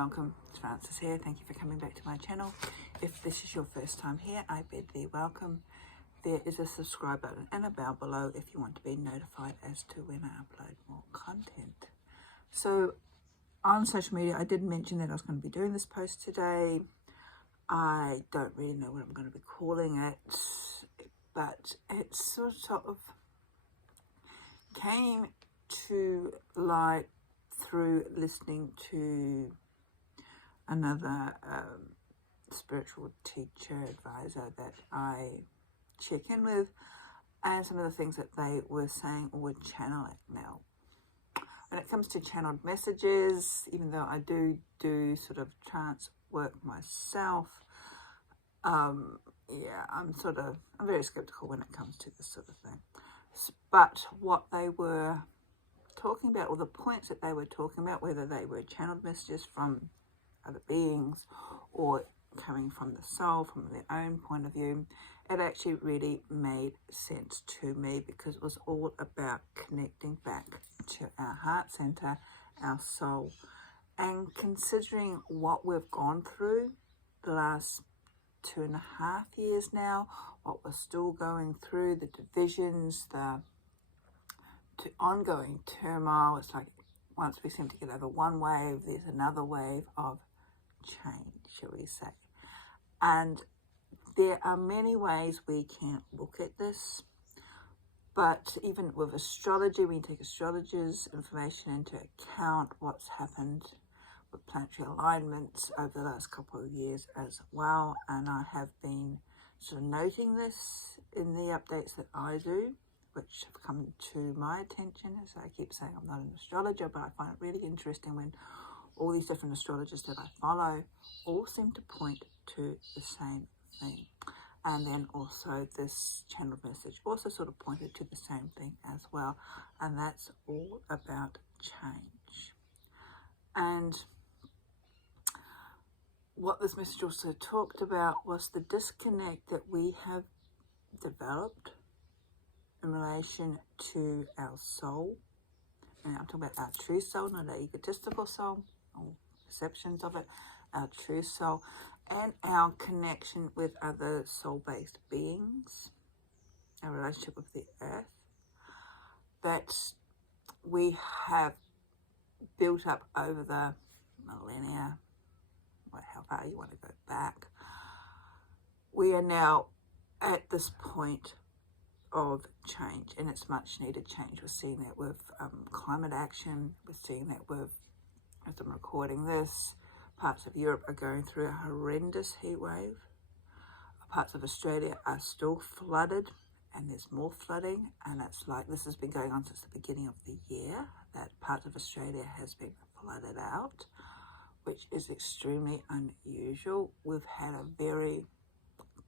welcome. It's Francis here. Thank you for coming back to my channel. If this is your first time here, I bid thee welcome. There is a subscribe button and a bell below if you want to be notified as to when I upload more content. So on social media, I did mention that I was going to be doing this post today. I don't really know what I'm going to be calling it, but it sort of came to light through listening to another spiritual teacher, advisor that I check in with, and some of the things that they were saying or were channeling. Now, when it comes to channeled messages, even though I do sort of trance work myself, I'm very skeptical when it comes to this sort of thing. But what they were talking about, or the points that they were talking about, whether they were channeled messages from other beings or coming from the soul, from their own point of view, it actually really made sense to me, because it was all about connecting back to our heart center, our soul, and considering what we've gone through the last 2.5 years now, what we're still going through, the divisions, the ongoing turmoil. It's like once we seem to get over one wave, there's another wave of change, shall we say. And there are many ways we can look at this, but even with astrology, we take astrologers' information into account, what's happened with planetary alignments over the last couple of years as well. And I have been sort of noting this in the updates that I do, which have come to my attention. As I keep saying, I'm not an astrologer, but I find it really interesting when all these different astrologers that I follow all seem to point to the same thing. And then also this channeled message also sort of pointed to the same thing as well. And that's all about change. And what this message also talked about was the disconnect that we have developed in relation to our soul. And I'm talking about our true soul, not our egotistical soul or perceptions of it, our true soul, and our connection with other soul-based beings, our relationship with the earth, that we have built up over the millennia, how far you want to go back. We are now at this point of change, and it's much needed change. We're seeing that with climate action. We're seeing that with, as I'm recording this, parts of Europe are going through a horrendous heat wave. Parts of Australia are still flooded, and there's more flooding, and it's like this has been going on since the beginning of the year, that parts of Australia has been flooded out, which is extremely unusual. We've had a very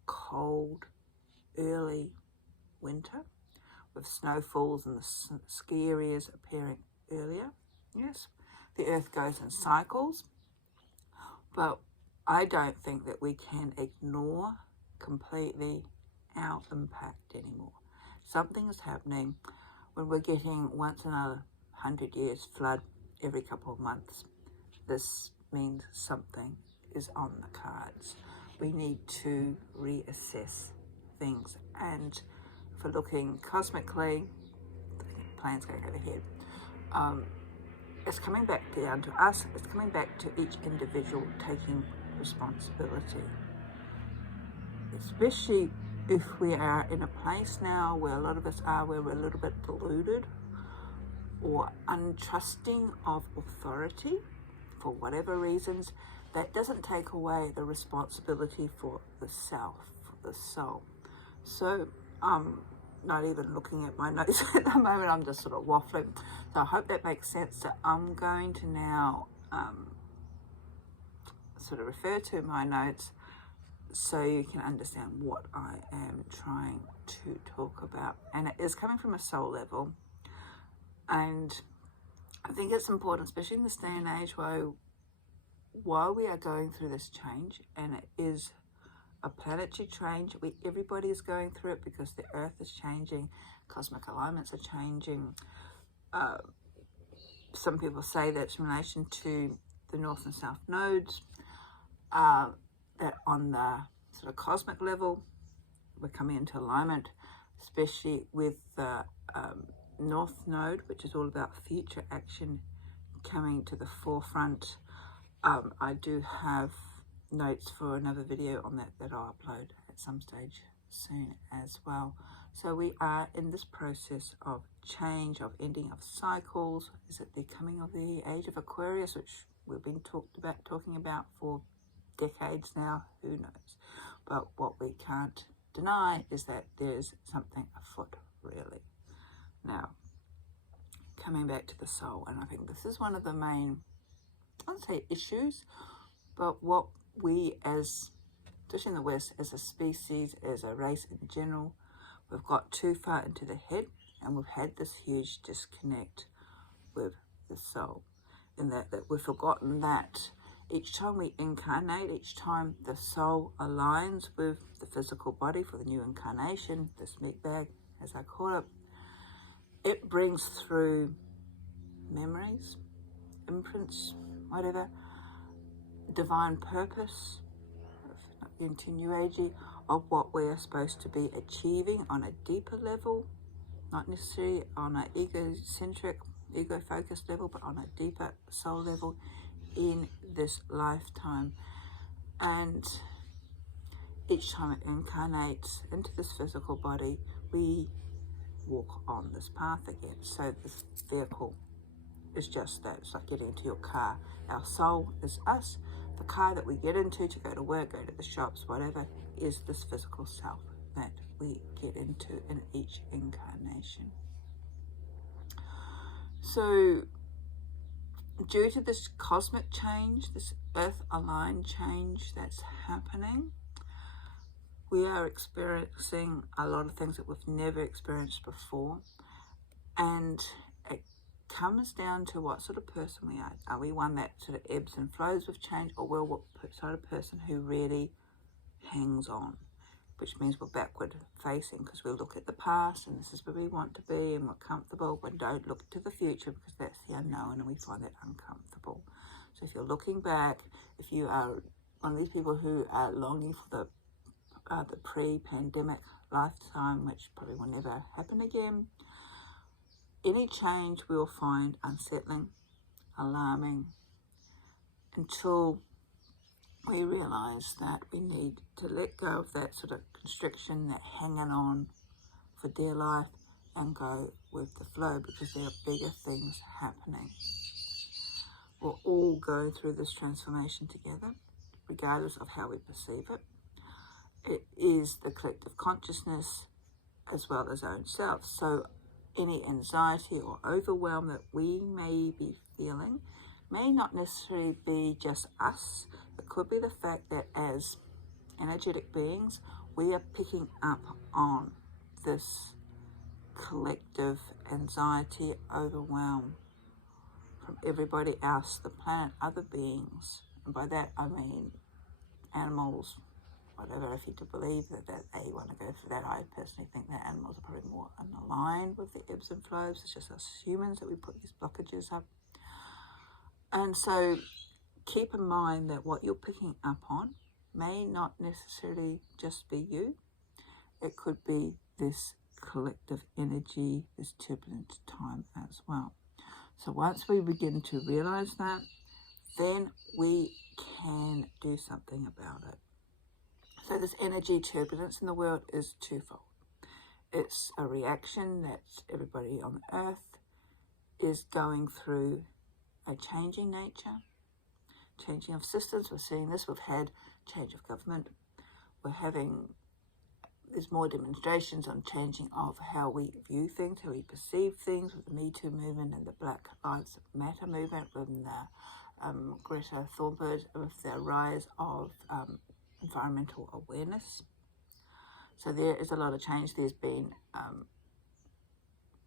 cold early winter with snowfalls and the ski areas appearing earlier. Yes, the earth goes in cycles, but I don't think that we can ignore completely our impact anymore. Something is happening when we're getting once in a 100 years flood every couple of months. This means something is on the cards. We need to reassess things, and for looking cosmically, the plane's going overhead, it's coming back down to us. It's coming back to each individual taking responsibility, especially if we are in a place now where a lot of us are, where we're a little bit deluded or untrusting of authority for whatever reasons. That doesn't take away the responsibility for the self, for the soul. So not even looking at my notes at the moment, I'm just sort of waffling. So I hope that makes sense. So I'm going to now sort of refer to my notes so you can understand what I am trying to talk about. And it is coming from a soul level. And I think it's important, especially in this day and age, while we are going through this change, and it is a planetary change. Everybody is going through it because the earth is changing, cosmic alignments are changing. Some people say that's in relation to the north and south nodes, that on the sort of cosmic level, we're coming into alignment, especially with the north node, which is all about future action coming to the forefront. I do have notes for another video on that I'll upload at some stage soon as well. So we are in this process of change, of ending of cycles. Is it the coming of the age of Aquarius, which we've been talking about for decades now? Who knows? But what we can't deny is that there's something afoot, really. Now, coming back to the soul, and I think this is one of the main, I wouldn't say issues, but what we as, especially in the West, as a species, as a race in general, we've got too far into the head, and we've had this huge disconnect with the soul, in that we've forgotten that each time we incarnate, each time the soul aligns with the physical body for the new incarnation, this meat bag, as I call it, it brings through memories, imprints, whatever, divine purpose, into New Agey, of what we are supposed to be achieving on a deeper level, not necessarily on an egocentric, ego-focused level, but on a deeper soul level in this lifetime. And each time it incarnates into this physical body, we walk on this path again. So this vehicle is just that. It's like getting into your car. Our soul is us. The car that we get into to go to work, go to the shops, whatever, is this physical self that we get into in each incarnation. So due to this cosmic change, this earth-aligned change that's happening, we are experiencing a lot of things that we've never experienced before. And it comes down to what sort of person we are. Are we one that sort of ebbs and flows with change, or we're what sort of person who really hangs on? Which means we're backward facing, because we look at the past and this is where we want to be and we're comfortable, but don't look to the future, because that's the unknown and we find that uncomfortable. So if you're looking back, if you are one of these people who are longing for the pre-pandemic lifetime, which probably will never happen again, any change we will find unsettling, alarming, until we realise that we need to let go of that sort of constriction, that hanging on for dear life, and go with the flow, because there are bigger things happening. We're all going through this transformation together, regardless of how we perceive it. It is the collective consciousness as well as our own self. So any anxiety or overwhelm that we may be feeling may not necessarily be just us. It could be the fact that as energetic beings, we are picking up on this collective anxiety, overwhelm from everybody else, the planet, other beings. And by that I mean animals, whatever, if you to believe that they want to go through that. I personally think that animals are probably more aligned with the ebbs and flows. It's just us humans that we put these blockages up. And so keep in mind that what you're picking up on may not necessarily just be you. It could be this collective energy, this turbulent time as well. So once we begin to realize that, then we can do something about it. So this energy turbulence in the world is twofold. It's a reaction that everybody on Earth is going through, a changing nature, changing of systems. We're seeing this. We've had change of government. There's more demonstrations on changing of how we view things, how we perceive things, with the Me Too movement and the Black Lives Matter movement, with the Greta Thunberg, with the rise of environmental awareness. So there is a lot of change. There's been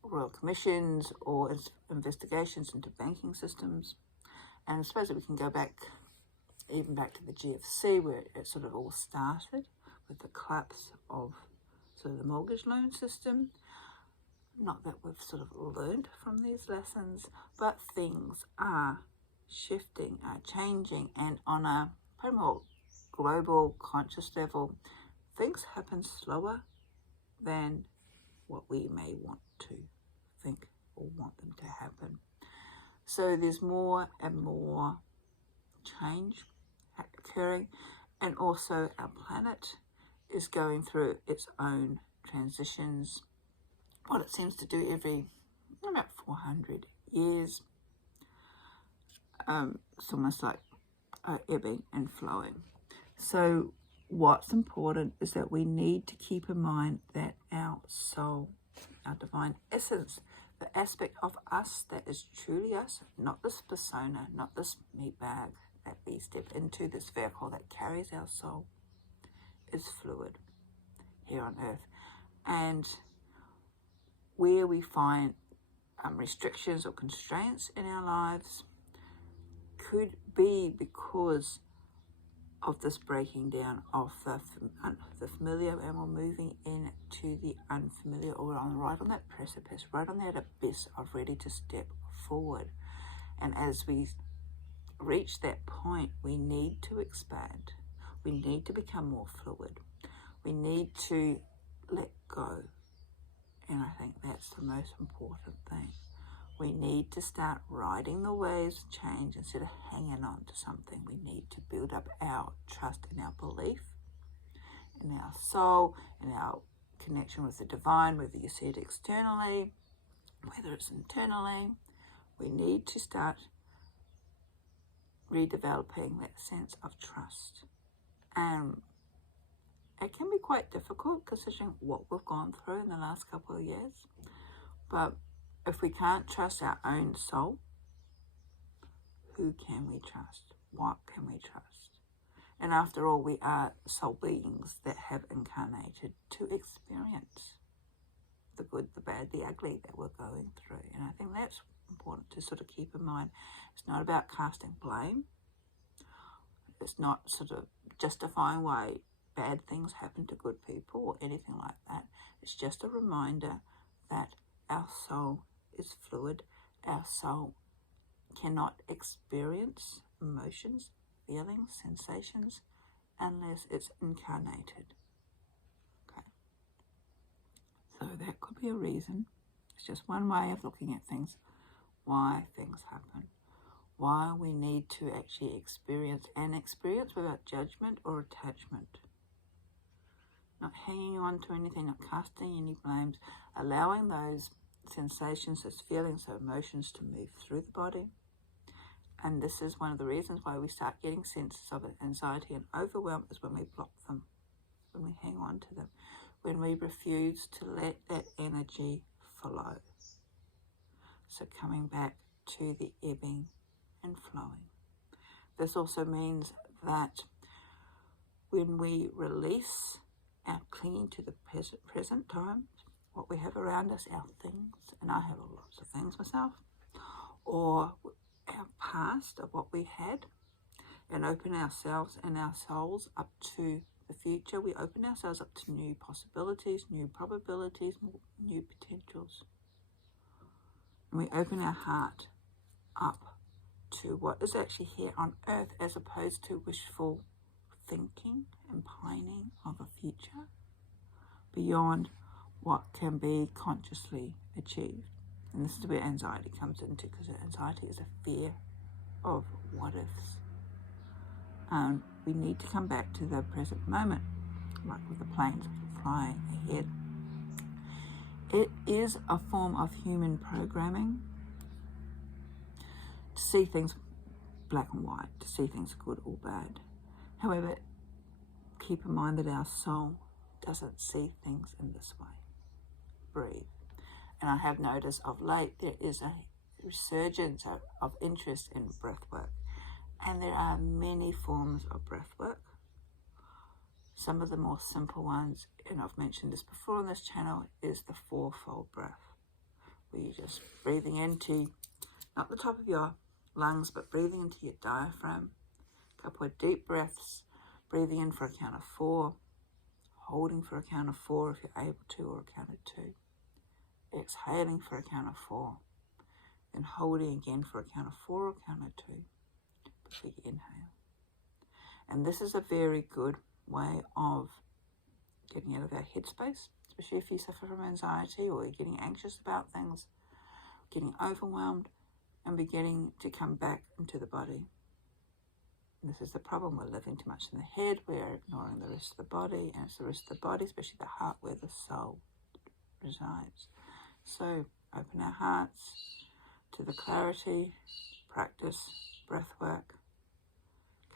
royal commissions or investigations into banking systems. And I suppose that we can go back, even back to the GFC, where it sort of all started with the collapse of sort of the mortgage loan system. Not that we've sort of learned from these lessons, but things are shifting, changing, and on a probably more global conscious level, things happen slower than what we may want to think or want them to happen. So there's more and more change occurring, and also our planet is going through its own transitions. What it seems to do every about 400 years. It's almost like ebbing and flowing. So what's important is that we need to keep in mind that our soul, our divine essence, the aspect of us that is truly us, not this persona, not this meat bag that we step into, this vehicle that carries our soul, is fluid here on earth. And where we find restrictions or constraints in our lives could be because of this breaking down of the familiar, and we're moving into the unfamiliar, or we're right on that precipice, right on that abyss of ready to step forward. And as we reach that point, we need to expand. We need to become more fluid. We need to let go. And I think that's the most important thing. We need to start riding the waves of change instead of hanging on to something. We need to build up our trust and our belief in our soul, in our connection with the divine, whether you see it externally, whether it's internally. We need to start redeveloping that sense of trust. And it can be quite difficult considering what we've gone through in the last couple of years. But if we can't trust our own soul, who can we trust? What can we trust? And after all, we are soul beings that have incarnated to experience the good, the bad, the ugly that we're going through. And I think that's important to sort of keep in mind. It's not about casting blame. It's not sort of justifying why bad things happen to good people or anything like that. It's just a reminder that our soul is fluid. Our soul cannot experience emotions, feelings, sensations unless it's incarnated. Okay. So that could be a reason. It's just one way of looking at things, why things happen, why we need to actually experience without judgment or attachment. Not hanging on to anything, not casting any blames, allowing those sensations, those feelings, those emotions to move through the body. And this is one of the reasons why we start getting senses of anxiety and overwhelm, is when we block them, when we hang on to them, when we refuse to let that energy flow. So coming back to the ebbing and flowing. This also means that when we release our clinging to the present time, what we have around us, our things, and I have lots of things myself, or our past of what we had, and open ourselves and our souls up to the future. We open ourselves up to new possibilities, new probabilities, new potentials. And we open our heart up to what is actually here on earth, as opposed to wishful thinking and pining of a future beyond what can be consciously achieved. And this is where anxiety comes into, because anxiety is a fear of what ifs. We need to come back to the present moment, like with the planes flying ahead. It is a form of human programming to see things black and white, to see things good or bad. However, keep in mind that our soul doesn't see things in this way. Breathe. And I have noticed of late there is a resurgence of interest in breathwork. And there are many forms of breathwork. Some of the more simple ones, and I've mentioned this before on this channel, is the fourfold breath, where you're just breathing into, not the top of your lungs, but breathing into your diaphragm. A couple of deep breaths, breathing in for a count of 4, holding for a count of 4 if you're able to, or a count of 2. Exhaling for a count of 4, then holding again for a count of 4 or count of 2. before you inhale. And this is a very good way of getting out of our headspace, especially if you suffer from anxiety or you're getting anxious about things, getting overwhelmed, and beginning to come back into the body. And this is the problem. We're living too much in the head. We're ignoring the rest of the body, and it's the rest of the body, especially the heart, where the soul resides. So open our hearts to the clarity, practice breath work,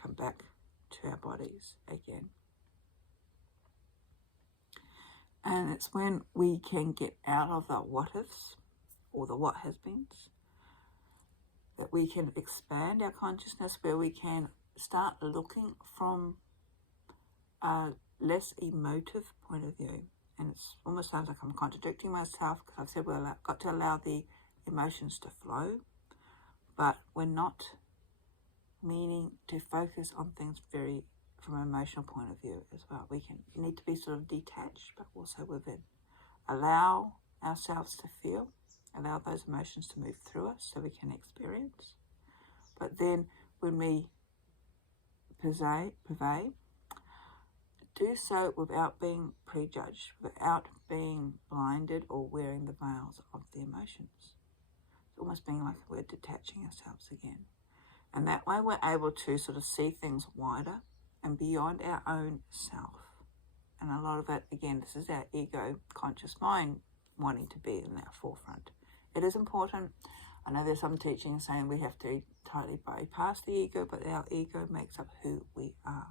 come back to our bodies again. And it's when we can get out of the what-ifs or the what-has-beens that we can expand our consciousness, where we can start looking from a less emotive point of view. And it almost sounds like I'm contradicting myself, because I've said we've got to allow the emotions to flow, but we're not meaning to focus on things very from an emotional point of view as well. We need to be sort of detached, but also within. Allow ourselves to feel, allow those emotions to move through us so we can experience. But then when we purvey, do so without being prejudged, without being blinded or wearing the veils of the emotions. It's almost being like we're detaching ourselves again. And that way we're able to sort of see things wider and beyond our own self. And a lot of it, again, this is our ego conscious mind wanting to be in that forefront. It is important. I know there's some teaching saying we have to totally bypass the ego, but our ego makes up who we are.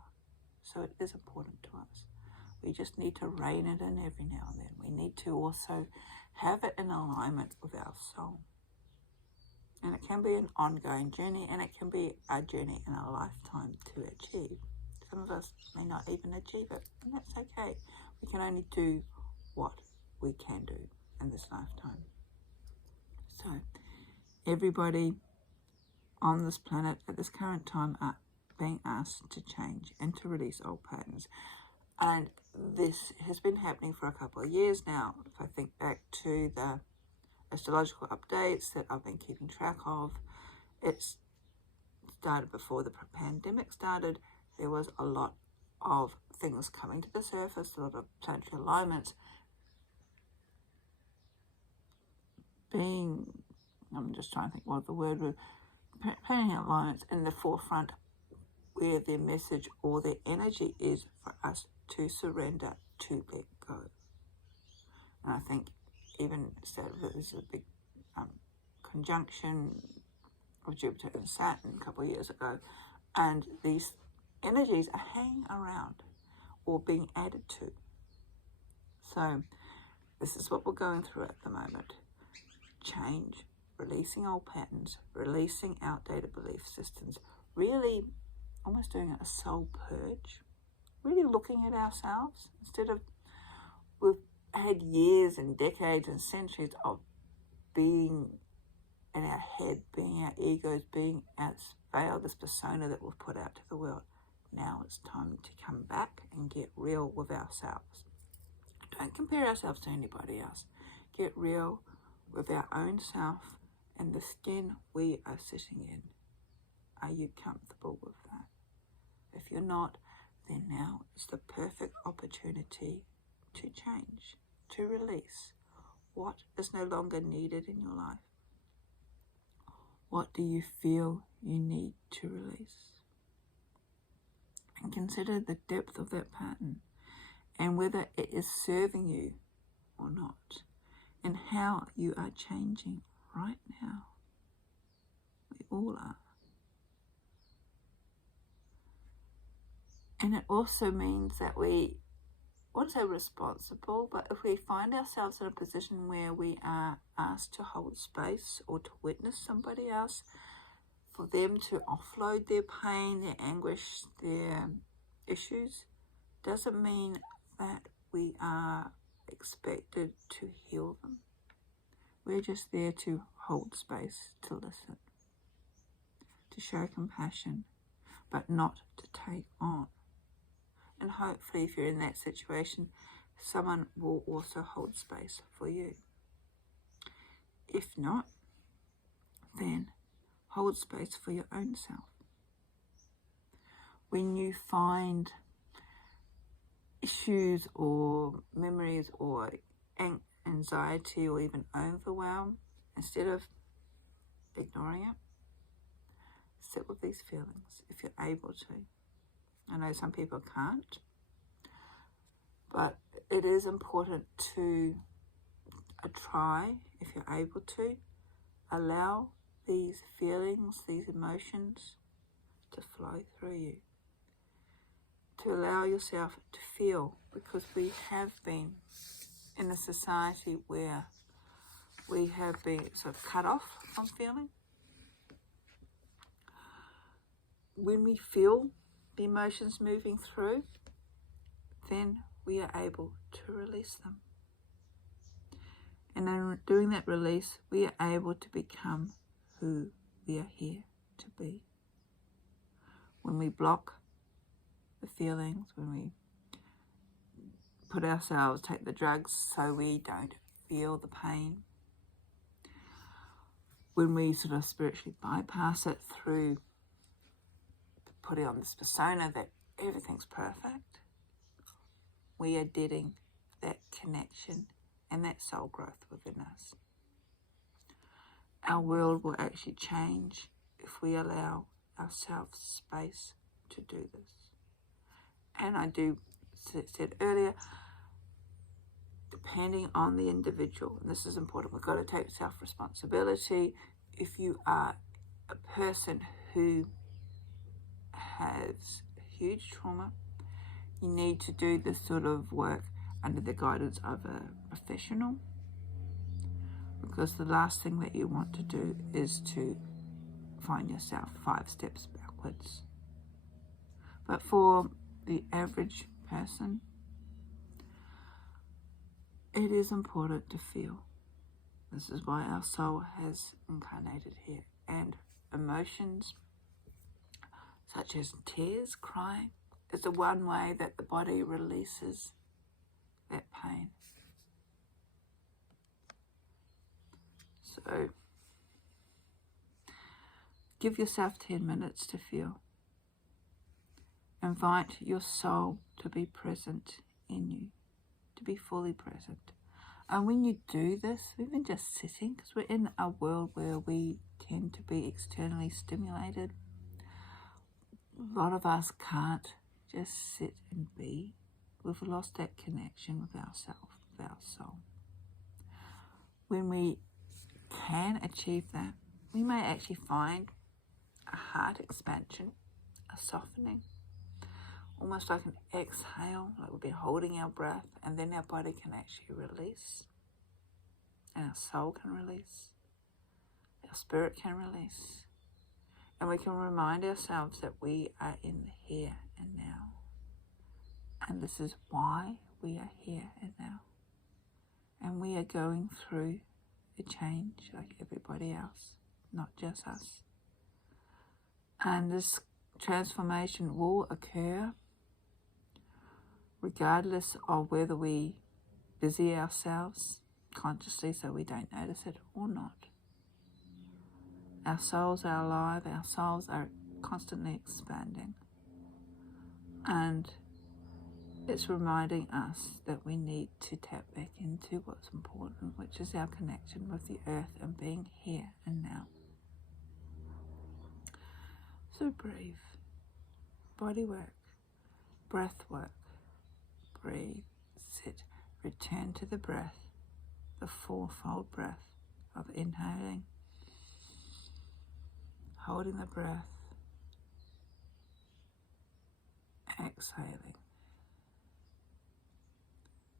So it is important to us. We just need to rein it in every now and then. We need to also have it in alignment with our soul. And it can be an ongoing journey, and it can be a journey in a lifetime to achieve. Some of us may not even achieve it, and that's okay. We can only do what we can do in this lifetime. So everybody on this planet at this current time are being asked to change and to release old patterns. And this has been happening for a couple of years now. If I think back to the astrological updates that I've been keeping track of, it started before the pandemic started. There was a lot of things coming to the surface, a lot of planetary alignments being, I'm just trying to think what the word was, planetary alignments in the forefront, where their message or their energy is for us to surrender, to let go. And I think even there's a big conjunction of Jupiter and Saturn a couple of years ago, and these energies are hanging around or being added to. So this is what we're going through at the moment. Change, releasing old patterns, releasing outdated belief systems, really almost doing a soul purge, really looking at ourselves instead of, we've had years and decades and centuries of being in our head, being our egos, being our veil, this persona that we've put out to the world. Now it's time to come back and get real with ourselves. Don't compare ourselves to anybody else. Get real with our own self and the skin we are sitting in. Are you comfortable with that? If you're not, then now is the perfect opportunity to change, to release what is no longer needed in your life. What do you feel you need to release? And consider the depth of that pattern and whether it is serving you or not, and how you are changing right now. We all are. And it also means that we, I wouldn't say responsible, but if we find ourselves in a position where we are asked to hold space or to witness somebody else, for them to offload their pain, their anguish, their issues, doesn't mean that we are expected to heal them. We're just there to hold space, to listen, to show compassion, but not to take on. And hopefully if you're in that situation, someone will also hold space for you. If not, then hold space for your own self. when you find issues or memories or anxiety or even overwhelm, instead of ignoring it, sit with these feelings if you're able to. I know some people can't, but it is important to try, if you're able to, allow these feelings, these emotions to flow through you, to allow yourself to feel, because we have been in a society where we have been sort of cut off from feeling. When we feel the emotions moving through, then we are able to release them. And in doing that release, we are able to become who we are here to be. When we block the feelings, when we put ourselves, take the drugs so we don't feel the pain, when we sort of spiritually bypass it through putting on this persona that everything's perfect, we are deading that connection and that soul growth within us. Our world will actually change if we allow ourselves space to do this. And I said earlier, depending on the individual, and this is important, we've got to take self-responsibility. If you are a person who has huge trauma, you need to do this sort of work under the guidance of a professional, because the last thing that you want to do is to find yourself 5 steps backwards. But for the average person, it is important to feel. This is why our soul has incarnated here. And emotions such as tears, crying, is the one way that the body releases that pain. So give yourself 10 minutes to feel. Invite your soul to be present in you, to be fully present. And when you do this, even just sitting, because we're in a world where we tend to be externally stimulated, a lot of us can't just sit and be. We've lost that connection with ourselves, with our soul. When we can achieve that, we may actually find a heart expansion, a softening, almost like an exhale, like we've been holding our breath, and then our body can actually release, and our soul can release, our spirit can release, and we can remind ourselves that we are in the here and now, and this is why we are here and now, and we are going through a change like everybody else, not just us. And this transformation will occur regardless of whether we busy ourselves consciously so we don't notice it or not. Our souls are alive, our souls are constantly expanding. And it's reminding us that we need to tap back into what's important, which is our connection with the earth and being here and now. So breathe, body work, breath work, breathe, sit, return to the breath, the 4-fold breath of inhaling, holding the breath, exhaling,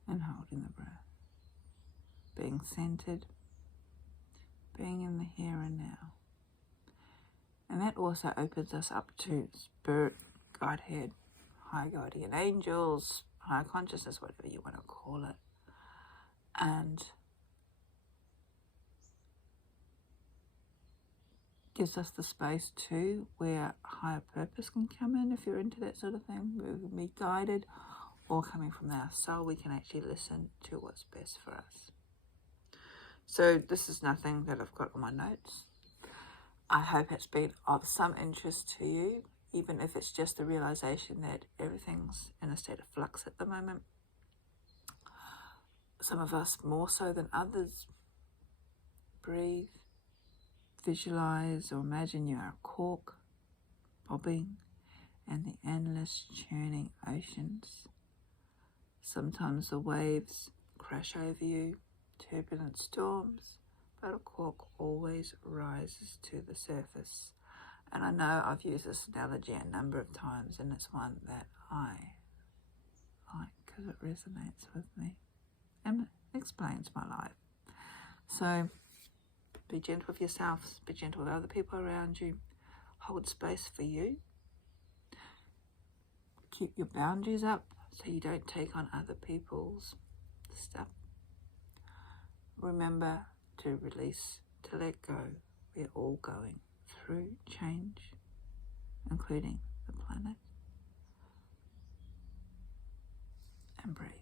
and holding the breath. Being centered, being in the here and now. And that also opens us up to spirit, Godhead, high guardian angels, higher consciousness, whatever you want to call it. And gives us the space too where higher purpose can come in. If you're into that sort of thing, we can be guided, or coming from our soul, we can actually listen to what's best for us. So this is nothing that I've got on my notes. I hope it's been of some interest to you. even if it's just the realization that everything's in a state of flux at the moment. Some of us more so than others. Breathe, visualize or imagine you are a cork bobbing in the endless churning oceans. Sometimes the waves crash over you, turbulent storms, but a cork always rises to the surface. And I know I've used this analogy a number of times, and it's one that I like because it resonates with me and explains my life. So be gentle with yourselves, be gentle with other people around you, hold space for you, keep your boundaries up so you don't take on other people's stuff. Remember to release, to let go. We're all going through change, including the planet. And breathe.